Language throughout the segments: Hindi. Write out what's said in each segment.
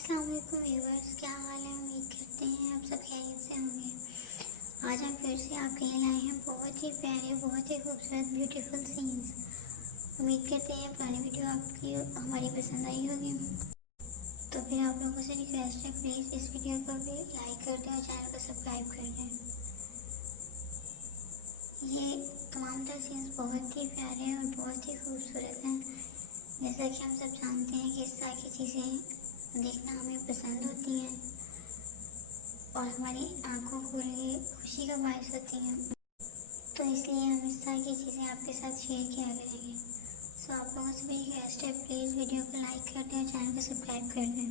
अस्सलाम वालेकुम व्यूअर्स, क्या हाल है। उम्मीद करते हैं आप सब खैरियत से होंगे। आज हम फिर से आपके लिए लाए हैं बहुत ही प्यारे, बहुत ही खूबसूरत ब्यूटीफुल सीन्स। उम्मीद करते हैं पुरानी वीडियो आपकी हमारी पसंद आई होगी। तो फिर आप लोगों से रिक्वेस्ट है, प्लीज़ इस वीडियो को भी लाइक कर दें और चैनल को सब्सक्राइब कर दें। ये तमाम तर सीन्स बहुत ही प्यारे हैं और बहुत ही खूबसूरत हैं। जैसा कि हम सब जानते हैं कि इस तरह की चीज़ें देखना हमें पसंद होती हैं और हमारी आंखों को लिए खुशी का बायस होती हैं। तो इसलिए हम इस तरह की चीज़ें आपके साथ शेयर किया करेंगे। सो आप लोगों से मेरी रिक्वेस्ट है, प्लीज़ वीडियो को लाइक कर दें और चैनल को सब्सक्राइब कर दें।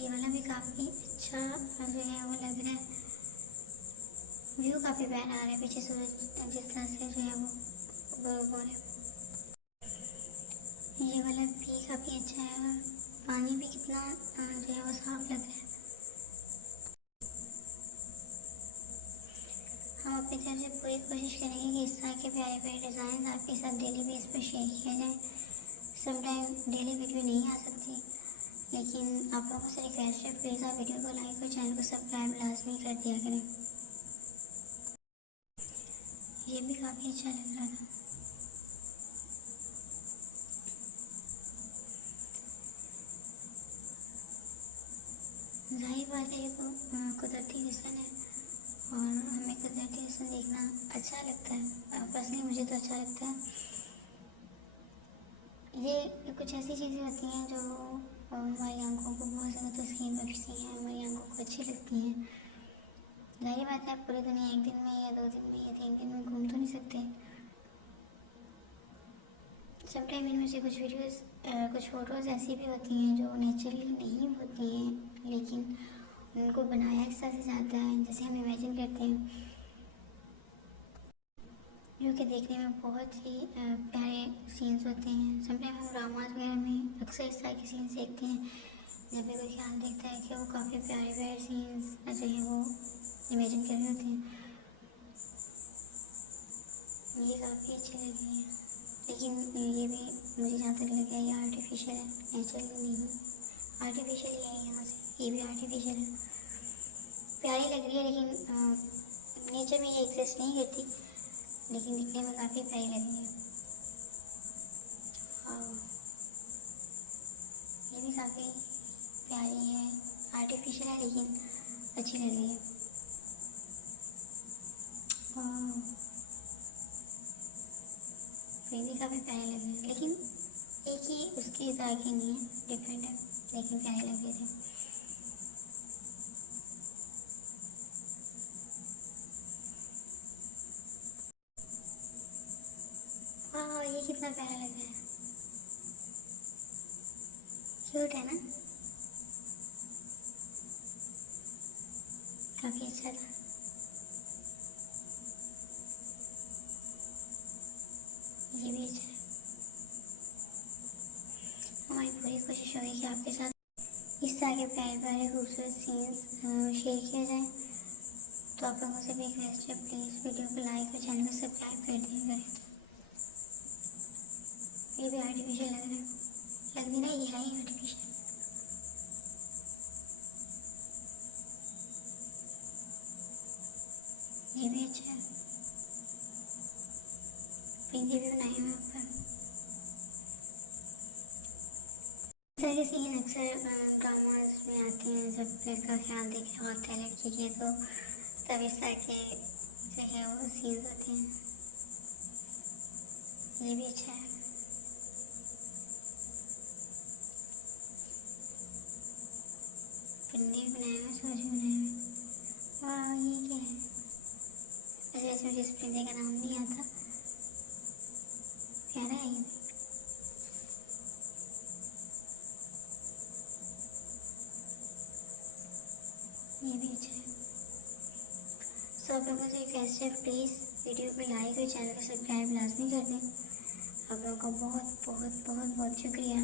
ये वाला भी काफ़ी अच्छा जो है वो लग रहा है। व्यू काफ़ी प्यारा आ रहा है, पीछे सूरज जिस तरह से जो है वो गरूब हो रहा है। ये वाला भी काफ़ी अच्छा है और पानी भी कितना जो है वो साफ लग रहा है। हम अपनी तरफ से पूरी कोशिश करेंगे कि इस तरह के प्यारे प्यारे डिज़ाइन आपके साथ डेली बेस पर शेयर किया जाए। समटाइम डेली वीडियो नहीं आ सकती, लेकिन आप लोगों से रिक्वेस्ट है, प्लीज़ आप वीडियो को लाइक और चैनल को सब्सक्राइब लाजमी कर दिया करें। ये भी काफ़ी अच्छा लग रहा था। जाहिर बात है, ये तो कुदरती हुस्न है और हमें कुदरती हुस्न देखना अच्छा लगता है। पर्सनली मुझे तो अच्छा लगता है। ये कुछ ऐसी चीज़ें होती हैं जो हमारी आंखों को बहुत ज़्यादा तस्कीन बख्शती हैं, हमारी आंखों को अच्छी लगती हैं। जाहिर बात है, पूरी दुनिया एक दिन में या 2 दिन में या 3 दिन में घूम तो नहीं सकते। समटाइम इनमें से कुछ वीडियोस कुछ फ़ोटोज़ ऐसी भी होती हैं जो नेचुरली नहीं होती हैं, लेकिन उनको बनाया इस तरह से जाता है जैसे हम इमेजिन करते हैं, जो कि देखने में बहुत ही प्यारे सीन्स होते हैं। समटाइम हम ड्रामाज वगैरह में अक्सर इस तरह के सीन्स देखते हैं जब भी कोई ख्याल देखता है कि वो काफ़ी प्यारे प्यारे सीन्स जो है वो इमेजिन कर रहे होते हैं। ये काफ़ी अच्छी लग रही है, लेकिन ये भी मुझे जहाँ तक लगा ये आर्टिफिशियल है, नेचुरल नहीं। आर्टिफिशियल ही है, यहाँ से ये भी आर्टिफिशियल है। प्यारी लग रही है, लेकिन नेचर में ये एग्जिस्ट नहीं करती, लेकिन दिखने में काफ़ी प्यारी लग रही है। और ये भी काफ़ी प्यारी है, आर्टिफिशियल है लेकिन अच्छी लग रही है। ये भी काफ़ी प्यारे लग रहे हैं, लेकिन एक ही उसकी तरह की नहीं है, डिफरेंट है, लेकिन प्यारे लग रहे थे। हाँ, ये कितना प्यारा लग रहा है, क्यूट है ना, काफ़ी अच्छा था। ये भी अच्छा है। हमारी पूरी कोशिश होगी कि आपके साथ इस तरह के प्यारे प्यारे खूबसूरत सीन्स शेयर किया जाए। तो आप लोगों से भी रिक्वेस्ट है, प्लीज़ वीडियो को लाइक और चैनल को सब्सक्राइब कर दिया करें। ये भी आर्टिफिशियल लग रहा है, लग नहीं रहा, ये है ही आर्टिफिशियल। ये भी अच्छा है, पिंदी भी बनाए हुए ऊपर। इस तरह के सीन अक्सर ड्रामाज में आते हैं, जब लड़का ख्याल देख रहा होता है लड़की के, तो तब इस तरह के जो है वो सीन्स होते हैं। ये भी अच्छा है। पिंडी भी बनाया हुआ, सूरज भी बनाया हुआ। वाह, ये क्या है। अच्छा, वैसे मुझे इस परिंदे का नाम नहीं आता, प्यारा है ये। ये भी अच्छा है। सो आप लोगों से रिक्वेस्ट है, प्लीज़ वीडियो को लाइक और चैनल को सब्सक्राइब लाजमी कर दें। आप लोगों का बहुत बहुत बहुत बहुत शुक्रिया।